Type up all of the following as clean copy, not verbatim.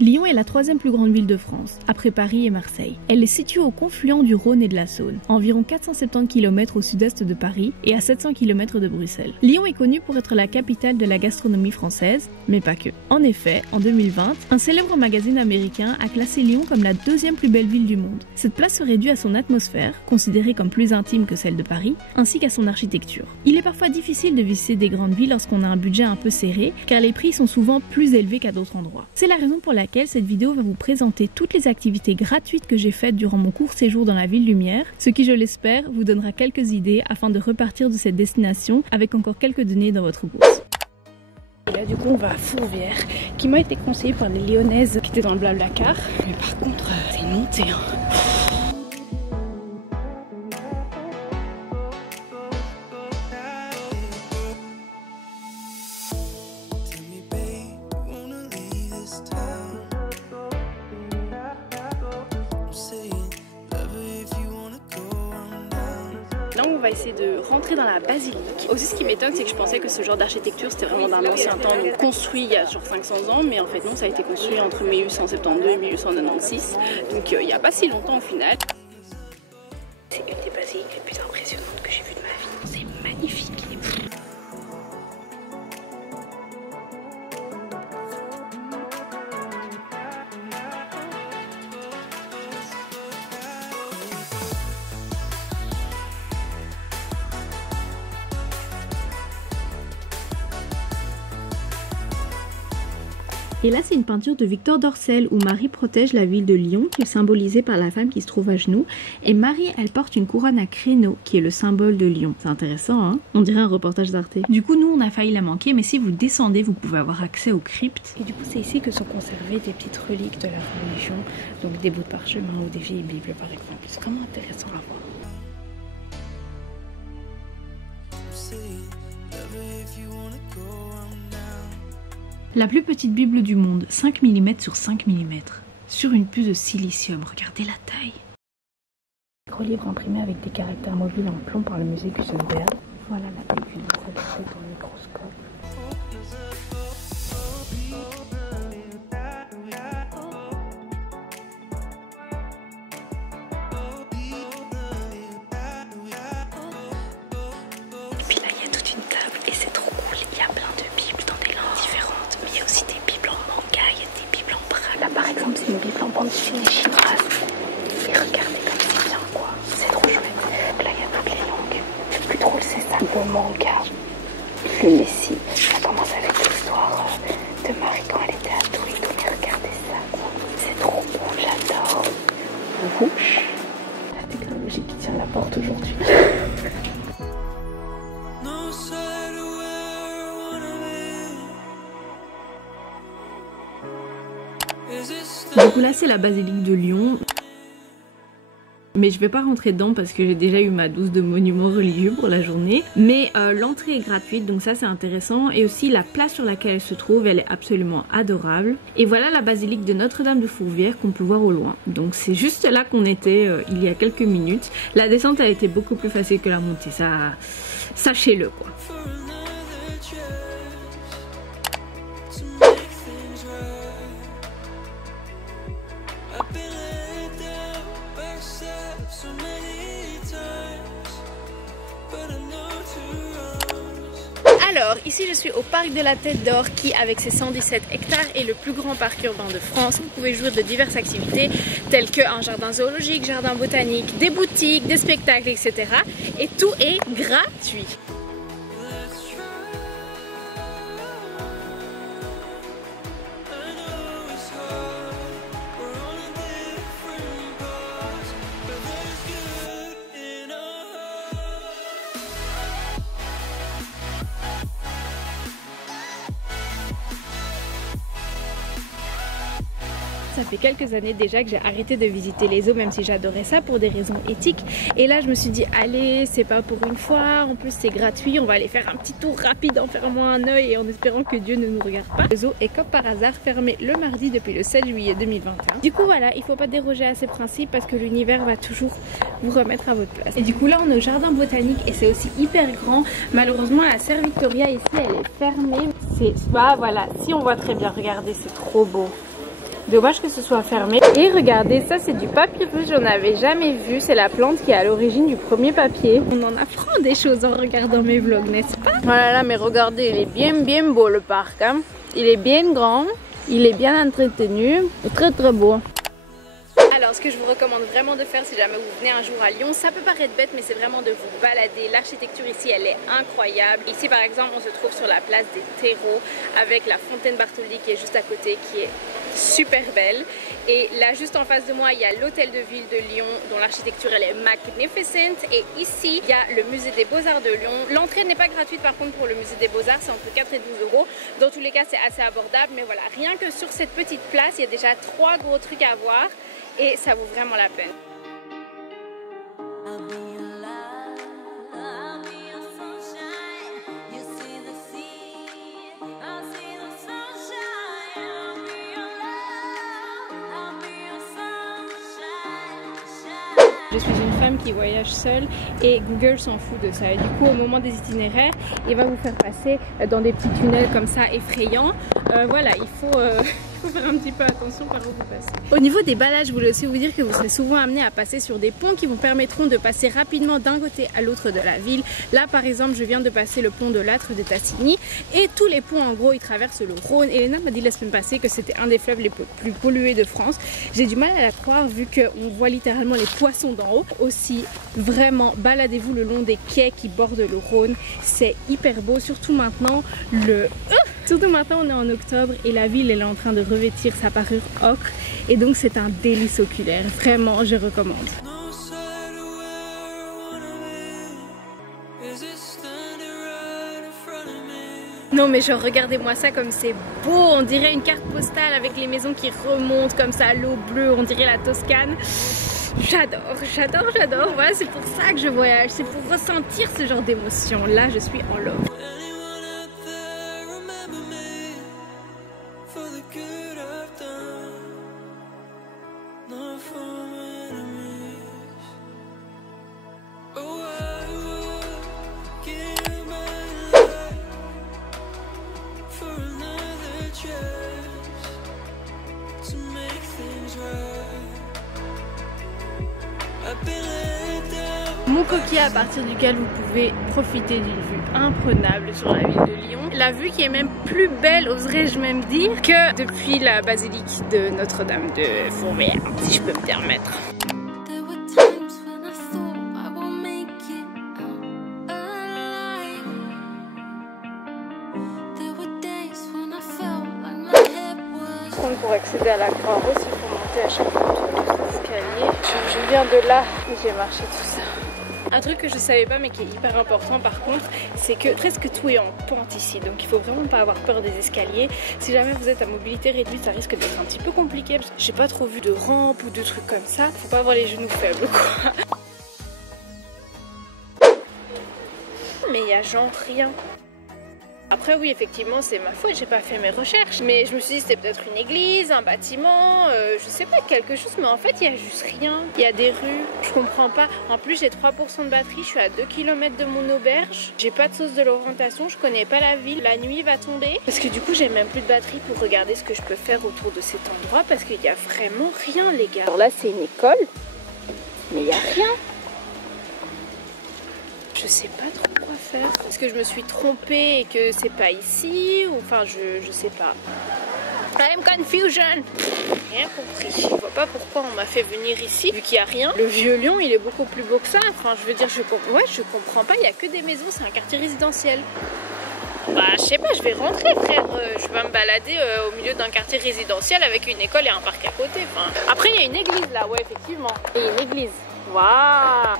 Lyon est la troisième plus grande ville de France, après Paris et Marseille. Elle est située au confluent du Rhône et de la Saône, à environ 470 km au sud-est de Paris et à 700 km de Bruxelles. Lyon est connue pour être la capitale de la gastronomie française, mais pas que. En effet, en 2020, un célèbre magazine américain a classé Lyon comme la deuxième plus belle ville du monde. Cette place serait due à son atmosphère, considérée comme plus intime que celle de Paris, ainsi qu'à son architecture. Il est parfois difficile de visiter des grandes villes lorsqu'on a un budget un peu serré, car les prix sont souvent plus élevés qu'à d'autres endroits. C'est la raison pour laquelle cette vidéo va vous présenter toutes les activités gratuites que j'ai faites durant mon court séjour dans la ville lumière, ce qui, je l'espère, vous donnera quelques idées afin de repartir de cette destination avec encore quelques données dans votre bourse. Et là du coup on va à Fourvière, qui m'a été conseillé par les Lyonnaises qui étaient dans le Blablacar, mais par contre c'est une montée hein. Là on va essayer de rentrer dans la basilique. Aussi ce qui m'étonne c'est que je pensais que ce genre d'architecture c'était vraiment d'un ancien temps, donc construit il y a genre 500 ans, mais en fait non, ça a été construit entre 1872 et 1896, donc il n'y a pas si longtemps au final. C'est une des basiliques les plus impressionnantes que j'ai vues de ma vie, c'est magnifique. Et là c'est une peinture de Victor Dorcel où Marie protège la ville de Lyon qui est symbolisée par la femme qui se trouve à genoux, et Marie elle porte une couronne à créneaux qui est le symbole de Lyon. C'est intéressant hein, on dirait un reportage d'Arte. Du coup nous on a failli la manquer, mais si vous descendez vous pouvez avoir accès aux cryptes. Et du coup c'est ici que sont conservées des petites reliques de la religion, donc des bouts de parchemin ou des vieilles bibles par exemple. C'est vraiment intéressant à voir. La plus petite bible du monde, 5 mm sur 5 mm, sur une puce de silicium, regardez la taille. Micro-livre imprimé avec des caractères mobiles en plomb par le musée Gutenberg. Voilà la taille d'une salle dans le microscope. Et puis là il y a toute une table et c'est trop cool, il y a plein de bibles dans des langues différentes, mais il y a aussi des bibles en manga, il y a des bibles en braille. Là par exemple c'est une bible en bande dessinée chinoise. Et regardez comme c'est bien quoi, c'est trop chouette. Là il y a toutes les langues. Le plus drôle c'est ça, le manga, le Messie. Ça commence avec l'histoire de Marie quand elle était à Toledo, mais regardez ça quoi. C'est trop bon, j'adore. La technologie qui tient la porte aujourd'hui. Du coup là c'est la basilique de Lyon, mais je vais pas rentrer dedans parce que j'ai déjà eu ma dose de monuments religieux pour la journée, mais l'entrée est gratuite donc ça c'est intéressant, et aussi la place sur laquelle elle se trouve elle est absolument adorable. Et voilà la basilique de Notre-Dame de Fourvière qu'on peut voir au loin, donc c'est juste là qu'on était il y a quelques minutes. La descente a été beaucoup plus facile que la montée, ça sachez-le quoi. Alors, ici je suis au parc de la Tête d'Or qui, avec ses 117 hectares, est le plus grand parc urbain de France. Vous pouvez jouir de diverses activités telles qu'un jardin zoologique, jardin botanique, des boutiques, des spectacles, etc. Et tout est gratuit. Ça fait quelques années déjà que j'ai arrêté de visiter les zoos, même si j'adorais ça pour des raisons éthiques. Et là je me suis dit allez, c'est pas pour une fois, en plus c'est gratuit, on va aller faire un petit tour rapide en fermant un œil et en espérant que Dieu ne nous regarde pas. Le zoo est comme par hasard fermé le mardi depuis le 7 juillet 2021. Du coup voilà, il faut pas déroger à ces principes parce que l'univers va toujours vous remettre à votre place. Et du coup là on est au jardin botanique et c'est aussi hyper grand. Malheureusement la serre Victoria ici elle est fermée. Bah voilà, si on voit très bien, regardez, c'est trop beau. Dommage que ce soit fermé. Et regardez, ça c'est du papyrus, j'en avais jamais vu. C'est la plante qui est à l'origine du premier papier. On en apprend des choses en regardant mes vlogs, n'est-ce pas? Voilà, là, mais regardez, il est bien beau le parc. Hein. Il est bien grand, il est bien entretenu, très beau. Alors ce que je vous recommande vraiment de faire si jamais vous venez un jour à Lyon, ça peut paraître bête mais c'est vraiment de vous balader. L'architecture ici elle est incroyable. Ici par exemple on se trouve sur la place des terreaux avec la fontaine Bartholdi qui est juste à côté, qui est super belle. Et là juste en face de moi il y a l'hôtel de ville de Lyon dont l'architecture elle est magnificent. Et ici il y a le musée des beaux-arts de Lyon. L'entrée n'est pas gratuite par contre pour le musée des beaux-arts, c'est entre 4 et 12 euros. Dans tous les cas c'est assez abordable, mais voilà, rien que sur cette petite place il y a déjà 3 gros trucs à voir. Et ça vaut vraiment la peine. Je suis une femme qui voyage seule et Google s'en fout de ça. Et du coup, au moment des itinéraires, il va vous faire passer dans des petits tunnels comme ça effrayants. Voilà, il faut faire un petit peu attention par où vous passez. Au niveau des balades, je voulais aussi vous dire que vous serez souvent amené à passer sur des ponts qui vous permettront de passer rapidement d'un côté à l'autre de la ville. Là, par exemple, je viens de passer le pont de l'Âtre de Tassigny et tous les ponts, en gros, ils traversent le Rhône. Elena m'a dit la semaine passée que c'était un des fleuves les plus pollués de France. J'ai du mal à la croire vu qu'on voit littéralement les poissons d'en haut. Aussi, vraiment, baladez-vous le long des quais qui bordent le Rhône. C'est hyper beau, surtout maintenant, surtout maintenant, on est en octobre et la ville elle est en train de revêtir sa parure ocre et donc c'est un délice oculaire. Vraiment, je recommande. Non mais genre regardez-moi ça comme c'est beau, on dirait une carte postale avec les maisons qui remontent comme ça, l'eau bleue, on dirait la Toscane. J'adore, voilà, c'est pour ça que je voyage, c'est pour ressentir ce genre d'émotion. Là je suis en love. Mon coquille à partir duquel vous pouvez profiter d'une vue imprenable sur la ville de Lyon. La vue qui est même plus belle, oserais-je même dire, que depuis la basilique de Notre-Dame de Fourvière, si je peux me permettre. Pour accéder à la Croix-Rousse, il faut monter à chaque fois les escaliers. Je viens de là et j'ai marché tout ça. Un truc que je savais pas mais qui est hyper important par contre, c'est que presque tout est en pente ici, donc il faut vraiment pas avoir peur des escaliers. Si jamais vous êtes à mobilité réduite, ça risque d'être un petit peu compliqué. J'ai pas trop vu de rampes ou de trucs comme ça. Faut pas avoir les genoux faibles quoi. Mais il y a genre rien. Après oui effectivement c'est ma faute, j'ai pas fait mes recherches, mais je me suis dit c'était peut-être une église, un bâtiment, je sais pas, quelque chose, mais en fait il y a juste rien. Il y a des rues, je comprends pas. En plus j'ai 3% de batterie, je suis à 2 km de mon auberge, j'ai pas de source de l'orientation, je connais pas la ville, la nuit va tomber. Parce que du coup j'ai même plus de batterie pour regarder ce que je peux faire autour de cet endroit parce qu'il y a vraiment rien les gars. Alors là c'est une école, mais il y a rien. Je sais pas trop quoi faire. Est-ce que je me suis trompée et que c'est pas ici ou enfin je sais pas. I'm confusion. Rien compris. Je vois pas pourquoi on m'a fait venir ici vu qu'il y a rien. Le vieux Lyon il est beaucoup plus beau que ça. Enfin je veux dire je comprends pas. Il y a que des maisons, c'est un quartier résidentiel. Bah je sais pas, je vais rentrer frère. Je vais me balader au milieu d'un quartier résidentiel avec une école et un parc à côté. Enfin, après il y a une église là, ouais effectivement. Il y a une église. Waouh!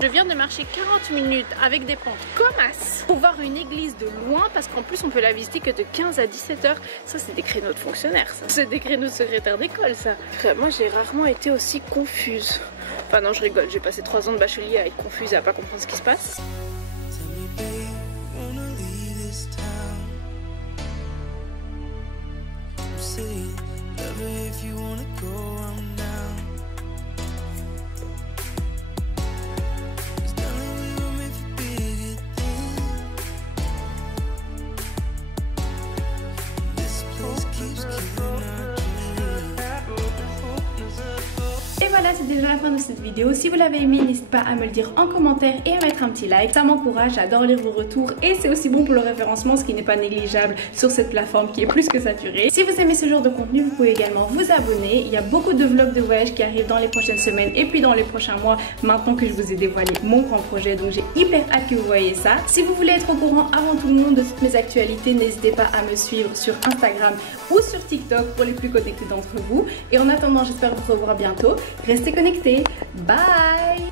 Je viens de marcher 40 minutes avec des pentes comme as pour voir une église de loin parce qu'en plus on peut la visiter que de 15 à 17 heures. Ça c'est des créneaux de fonctionnaires ça. C'est des créneaux de secrétaire d'école ça. Moi j'ai rarement été aussi confuse. Enfin non je rigole, j'ai passé 3 ans de bachelier à être confuse et à pas comprendre ce qui se passe. voilà, c'est déjà la fin de cette vidéo. Si vous l'avez aimé, n'hésitez pas à me le dire en commentaire et à mettre un petit like. Ça m'encourage, j'adore lire vos retours et c'est aussi bon pour le référencement, ce qui n'est pas négligeable sur cette plateforme qui est plus que saturée. Si vous aimez ce genre de contenu, vous pouvez également vous abonner. Il y a beaucoup de vlogs de voyage qui arrivent dans les prochaines semaines et puis dans les prochains mois, maintenant que je vous ai dévoilé mon grand projet, donc j'ai hyper hâte que vous voyez ça. Si vous voulez être au courant avant tout le monde de toutes mes actualités, n'hésitez pas à me suivre sur Instagram ou sur TikTok pour les plus connectés d'entre vous. Et en attendant, j'espère vous revoir bientôt. Restez connectés. Bye!